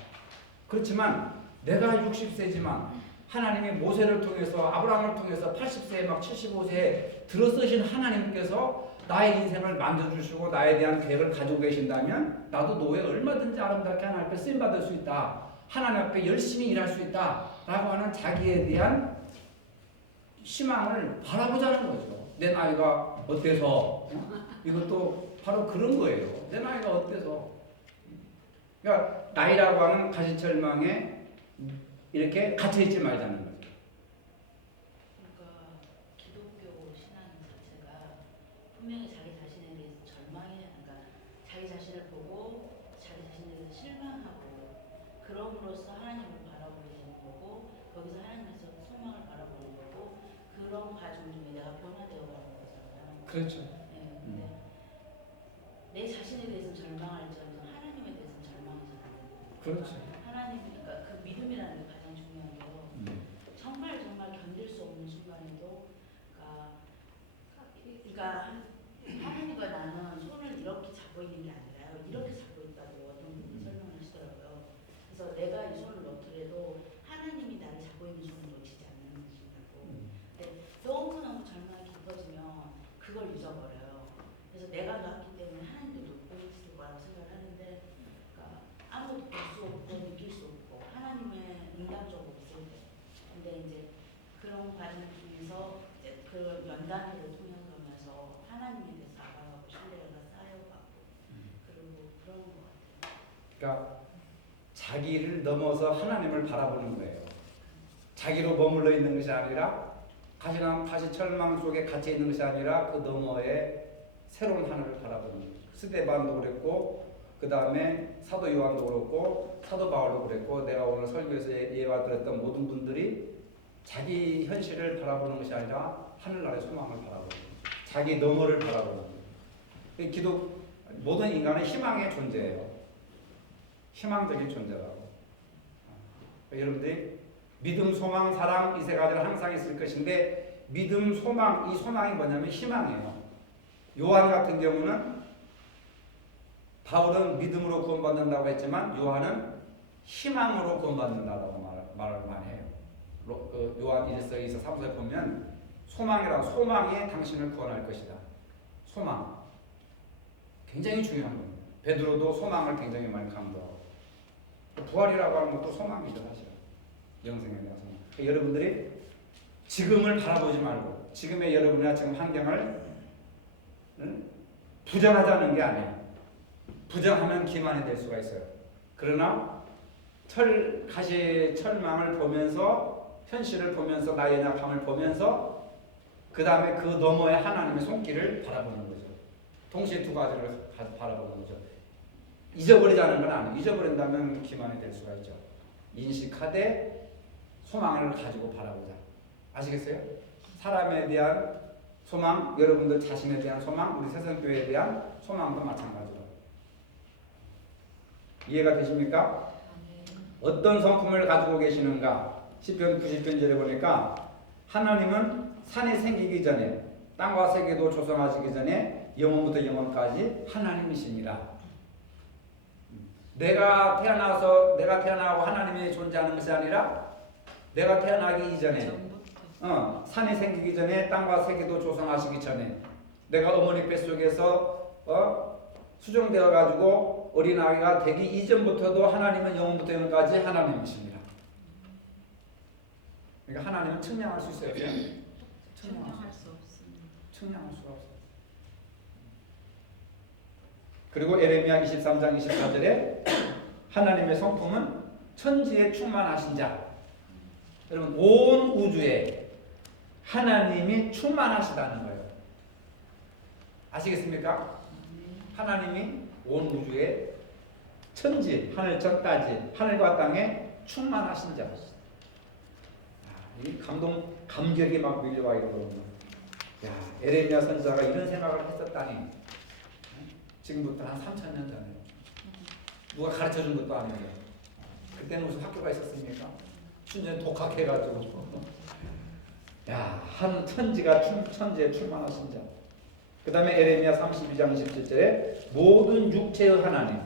그렇지만 내가 60세지만 하나님이 모세를 통해서 아브라함을 통해서 80세에 막 75세에 들어서신 하나님께서 나의 인생을 만져주시고 나에 대한 계획을 가지고 계신다면 나도 노후에 얼마든지 아름답게 하나님 앞에 쓰임받을 수 있다. 하나님 앞에 열심히 일할 수 있다. 라고 하는 자기에 대한 희망을 바라보자는 거죠. 내 나이가 어때서? 이것도 바로 그런 거예요. 내 나이가 어때서? 그러니까 나이라고 하는 가시철망에 이렇게 갇혀있지 말자는 거죠. 그러니까 기독교 신앙 자체가 분명히 자기 자신에 대해서 그러니까 자기 자신을 보고 자기 자신에 대해서 실망하고 그럼으로써 하나님을 바라보는 거고 거기서 하나님에서 소망을 바라보는 거고 그런 과정 중에 내가 변화되어 가는 거잖아요. 그렇죠. 네, 근데 내 자신에 대해서는 절망할지언정 하나님에 대해서는 절망하지 않는 거예요. 그렇죠. 하나님, 그러니까 그 믿음이라는 게 가장 중요한 게요. 정말 견딜 수 없는 순간에도, 그러니까 하나님과 나는 손을 이렇게 잡고 있는 게 아니라 이렇게 잡고 있다고 어떤 분이 설명을 하시더라고요. 그래서 내가 이 손을 놓더라도 하나님이 나를 잡고 있는 손을 놓치지 않는 것이라고. 근데 너무너무 절망이 깊어지면 그걸 잊어버려요. 그런 과정 중에서 그 연단회를 통해가면서 하나님에 대해서 알아가고 신뢰가 쌓여가고 그리고 그런 것 같아요. 그러니까 자기를 넘어서 하나님을 바라보는 거예요. 자기로 머물러 있는 것이 아니라 가시철망 속에 갇혀 있는 것이 아니라 그 너머에 새로운 하늘을 바라보는 거예요. 스데반도 그랬고 그 다음에 사도 요한도 그렇고 사도 바울도 그랬고 내가 오늘 설교에서 예와 들었던 모든 분들이 자기 현실을 바라보는 것이 아니라 하늘나라의 소망을 바라보는 거예요. 자기 너머를 바라보는 거예요. 기독 모든 인간은 희망의 존재예요. 희망적인 존재라고. 여러분들이 믿음, 소망, 사랑 이 세 가지는 항상 있을 것인데 믿음, 소망, 이 소망이 뭐냐면 희망이에요. 요한 같은 경우는 바울은 믿음으로 구원받는다고 했지만 요한은 희망으로 구원받는다고 말을 많이 해요. 요한 1서, 2서, 3서에 보면 소망이 당신을 구원할 것이다. 소망. 굉장히 중요한 겁니다. 베드로도 소망을 굉장히 많이 강조하고 부활이라고 하는 것도 소망이죠, 사실. 영생에 대한 소망. 그러니까 여러분들이 지금을 바라보지 말고 지금의 여러분이나 지금 환경을 부정하자는 게 아니에요. 부정하면 기만이 될 수가 있어요. 그러나 가시철망을 보면서 현실을 보면서 나의 약함을 보면서 그 다음에 그 너머에 하나님의 손길을 바라보는 거죠. 동시에 두 가지를 바라보는 거죠. 잊어버리자는 건 아니에요. 잊어버린다면 기만이 될 수가 있죠. 인식하되 소망을 가지고 바라보자. 아시겠어요? 사람에 대한 소망, 여러분들 자신에 대한 소망, 우리 새성교회에 대한 소망도 마찬가지로. 이해가 되십니까? 어떤 성품을 가지고 계시는가? 시편 90편절에 보니까 하나님은 산이 생기기 전에 땅과 세계도 조성하시기 전에 영원부터 영원까지 하나님이십니다. 내가 태어나고 하나님이 존재하는 것이 아니라 내가 태어나기 이전에 산이 생기기 전에 땅과 세계도 조성하시기 전에 내가 어머니 뱃속에서 수정되어 가지고 어린아이가 되기 이전부터도 하나님은 영원부터 영원까지 하나님이십니다. 그러니까 하나님은 측량할 수 있어요. 측량할 수 없습니다. 측량할 수가 없어요. 그리고 에레미야 23장 24절에 하나님의 성품은 천지에 충만하신 자. 여러분 온 우주에 하나님이 충만하시다는 거예요. 아시겠습니까? 하나님이 온 우주에 천지, 하늘천까지 하늘과 땅에 충만하신 자. 이 감격이 막 밀려와 있거든요. 야, 에레미야 선지자가 이런 생각을 했었다니. 지금부터 한 3,000년 전에 누가 가르쳐준 것도 아니에요. 그때는 무슨 학교가 있었습니까? 춘전 독학해가지고 야, 한 천지에 충만하신 자. 그 다음에 에레미야 32장 27절에 모든 육체의 하나님,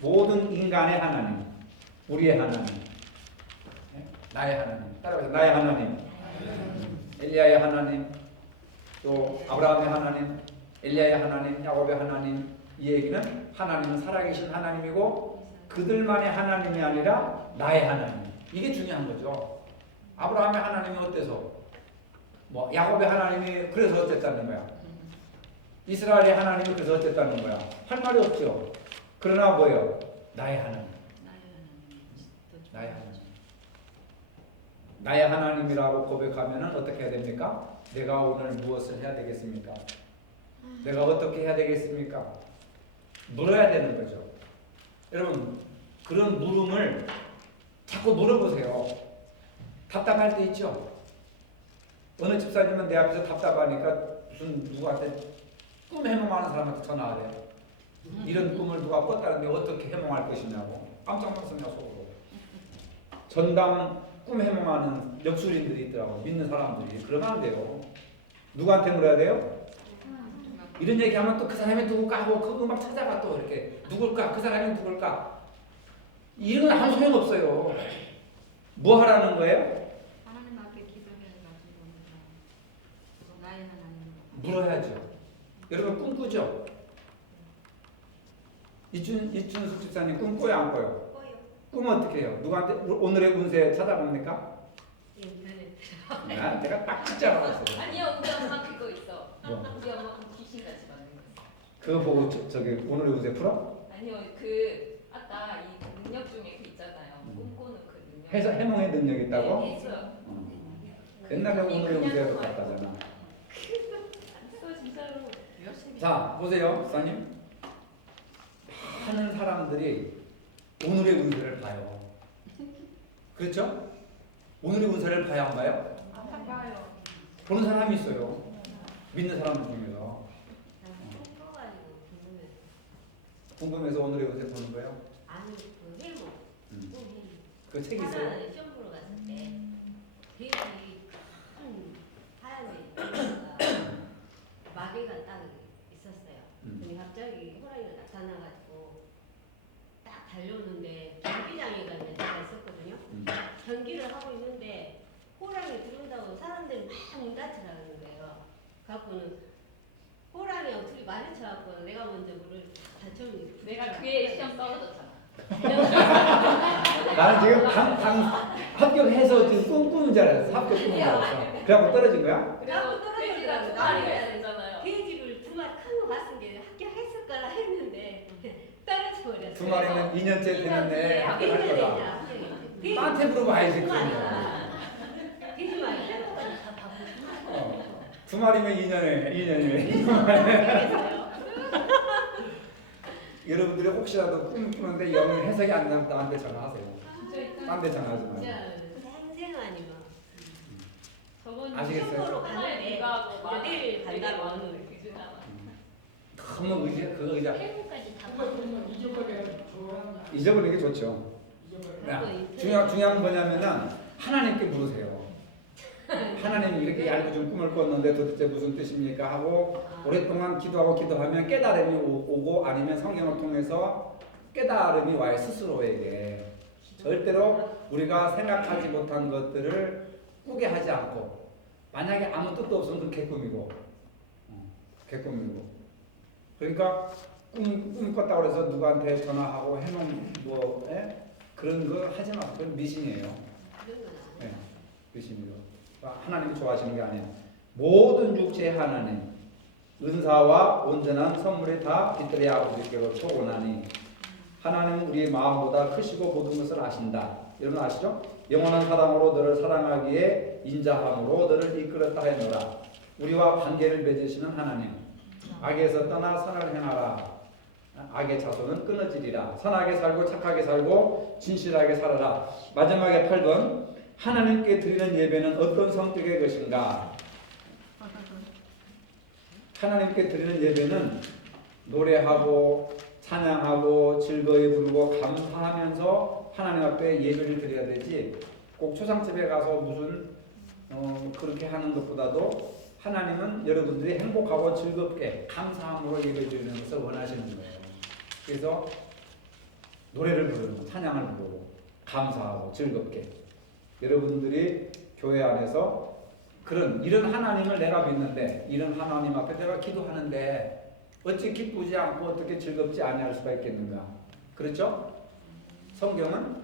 모든 인간의 하나님, 우리의 하나님, 나의 하나님, 따라가서 나의 하나님, 엘리야의 하나님, 또 아브라함의 하나님, 엘리야의 하나님, 야곱의 하나님. 이 얘기는 하나님은 살아계신 하나님이고 그들만의 하나님이 아니라 나의 하나님. 이게 중요한 거죠. 아브라함의 하나님이 어때서? 야곱의 하나님이 그래서 어쨌다는 거야. 이스라엘의 하나님이 그래서 어쨌다는 거야. 할 말이 없죠. 그러나 뭐예요? 나의 하나님. 나의 하나님. 나의 하나님이라고 고백하면 어떻게 해야 됩니까? 내가 오늘 무엇을 해야 되겠습니까? 내가 어떻게 해야 되겠습니까? 물어야 되는 거죠. 여러분 그런 물음을 자꾸 물어보세요. 답답할 때 있죠. 어느 집사님은 내 앞에서 답답하니까 무슨 누구한테 꿈 해몽하는 사람한테 전화하래. 이런 꿈을 누가 꿨다는데 어떻게 해몽할 것이냐고. 깜짝 놀랐습니다. 속으로. 전담 꿈 해몽하는 역술인들이 있더라고. 믿는 사람들이. 그러면 안 돼요. 누구한테 물어야 돼요? 이런 얘기하면 또 그 사람이 누굴까 하고 그 음악 찾아가 또 이렇게 누굴까? 그 사람이 누굴까? 이런 아무 소용 없어요. 뭐 하라는 거예요? 하나님 앞에 기도를 가지고 나의 하나님 물어야죠. 여러분 꿈꾸죠? 이춘숙 집사님 꿈 꿔요 안 꿔요? 꿈은 어떻게 해요? 누구한테 오늘의 운세 찾아봅니까? 인터넷 내가 딱 진짜 알았어. 아니요, 우리 엄마 그거 있어. 뭐? 우리 엄마 귀신같이 만든 거. 그거 보고 저기 오늘의 운세 풀어? 아니요, 그 아까 이 능력 중에 그 있잖아요. 꿈꾸는 그 능력. 해몽의 능력 있다고? 네, 있어요. 옛날에 오늘의 운세로 갔다잖아. 있어 진짜로. 열심히. 자 보세요, 목사님. 많은 사람들이 오늘의 운세를 봐요. 그렇죠? 오늘의 운세를 봐야 안 봐요? 안 봐요. 보는 사람이 있어요. 믿는 사람들 중에서. 궁금해서 오늘의 운세 보는 거예요? 아니 그 해모. 그 책 있어요? 시험 보러 갔을 때 돼지 큰 하얀 돼지가 마개가 딱 있었어요. 근데 갑자기 호랑이가 나타나가지고 딱 달려오는데 경기장에 가면 제가 있었거든요. 경기를 하고 있는데 호랑이 들어온다고 사람들이 막 닫히라는 거예요. 갖고는 호랑이하고 둘이 마주쳐갖고 내가 먼저 물을 닫혔는데 내가 그의 시험 떨어졌잖아. 나는 지금 합격해서 지금 꿈꾸는 줄 알았어. 합격 꿈인 줄 알았어. 그래갖고 떨어진 거야? 그래서 돼지가 두 마리가 해야 되잖아요. 돼지를 두 마리 큰 거 봤은 게 합격했을 거라 했는데 떨어져 버렸어요. 두 마리는 2년째 되는데 합격할 거다. 돼지 나한테 물어봐야지. 두 그러면. 마리가 돼지 마리 하나까지 다 바꾸고 두 마리면 2년이면 여러분들이 혹시라도 꿈 꾸는데 영 해석이 안 나면 나한테 전화하세요. 딴 데 전화하지 마세요. 진짜 생생하니만 저번 아시겠어요? 시험보러 하나에 가는데 누가 내일 간다고 하는 너무 그 의자 해고까지 다 잊어버리면 잊어버려야 좋아하는 잊어버리는 게 좋죠. 중요한 건 뭐냐면은 하나님께 물으세요. 하나님이 이렇게 얄궂은 꿈을 꿨는데 도대체 무슨 뜻입니까? 하고 오랫동안 기도하면 깨달음이 오고 아니면 성경을 통해서 깨달음이 와요. 스스로에게. 절대로 우리가 생각하지 못한 것들을 꾸게 하지 않고 만약에 아무 뜻도 없으면 그 개꿈이고 그러니까 꿈 꿨다고 해서 누구한테 전화하고 해놓은 그런 거 하지 마. 그건 미신이에요. 네, 미신이요. 하나님이 좋아하시는 게 아니에요. 모든 육체의 하나님 은사와 온전한 선물이 다 빛들의 아버지께로부터 오나니 하나님은 우리의 마음보다 크시고 모든 것을 아신다. 여러분 아시죠? 영원한 사랑으로 너를 사랑하기에 인자함으로 너를 이끌었다 했노라. 우리와 관계를 맺으시는 하나님 악에서 떠나 선을 행하라. 악의 자손은 끊어지리라. 선하게 살고 착하게 살고 진실하게 살아라. 마지막에 8번 하나님께 드리는 예배는 어떤 성격의 것인가? 하나님께 드리는 예배는 노래하고 찬양하고 즐거이 부르고 감사하면서 하나님 앞에 예배를 드려야 되지 꼭 초상집에 가서 무슨 그렇게 하는 것보다도 하나님은 여러분들이 행복하고 즐겁게 감사함으로 예배 드리는 것을 원하시는 거예요. 그래서 노래를 부르고 찬양을 부르고 감사하고 즐겁게 여러분들이 교회 안에서 이런 하나님을 내가 믿는데 이런 하나님 앞에 내가 기도하는데 어찌 기쁘지 않고 어떻게 즐겁지 아니할 수가 있겠는가? 그렇죠? 성경은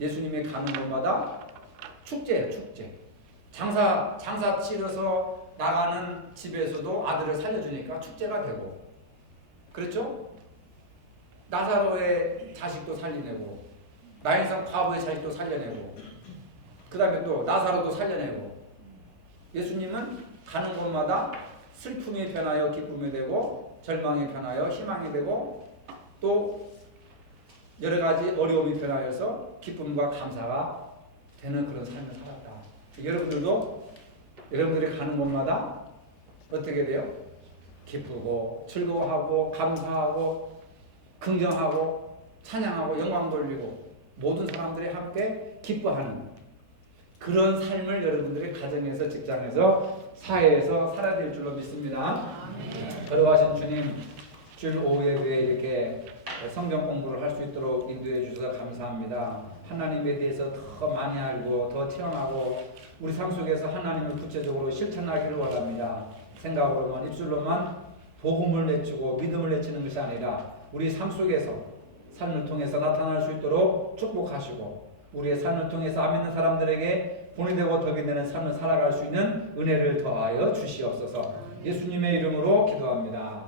예수님이 가는 곳마다 축제예요, 축제. 장사 치러서 나가는 집에서도 아들을 살려주니까 축제가 되고, 그렇죠? 나사로의 자식도 살려내고, 나인성 과부의 자식도 살려내고, 그 다음에 또 나사로도 살려내고. 예수님은 가는 곳마다 슬픔이 변하여 기쁨이 되고, 절망이 변하여 희망이 되고, 또 여러 가지 어려움이 변하여서 기쁨과 감사가 되는 그런 삶을 살았다. 여러분들이 가는 곳마다 어떻게 돼요? 기쁘고 즐거워하고 감사하고 긍정하고 찬양하고 영광 돌리고 모든 사람들이 함께 기뻐하는 그런 삶을 여러분들이 가정에서 직장에서 사회에서 살아야 될 줄로 믿습니다. 걸어가신 주님 주일 오후에 이렇게 성경 공부를 할 수 있도록 인도해 주셔서 감사합니다. 하나님에 대해서 더 많이 알고 더 체험하고 우리 삶 속에서 하나님을 구체적으로 실천하기를 원합니다. 생각으로만 입술로만 복음을 내치고 믿음을 내치는 것이 아니라 우리 삶 속에서 삶을 통해서 나타날 수 있도록 축복하시고 우리의 삶을 통해서 안 믿는 사람들에게 본이 되고 덕이 되는 삶을 살아갈 수 있는 은혜를 더하여 주시옵소서. 예수님의 이름으로 기도합니다.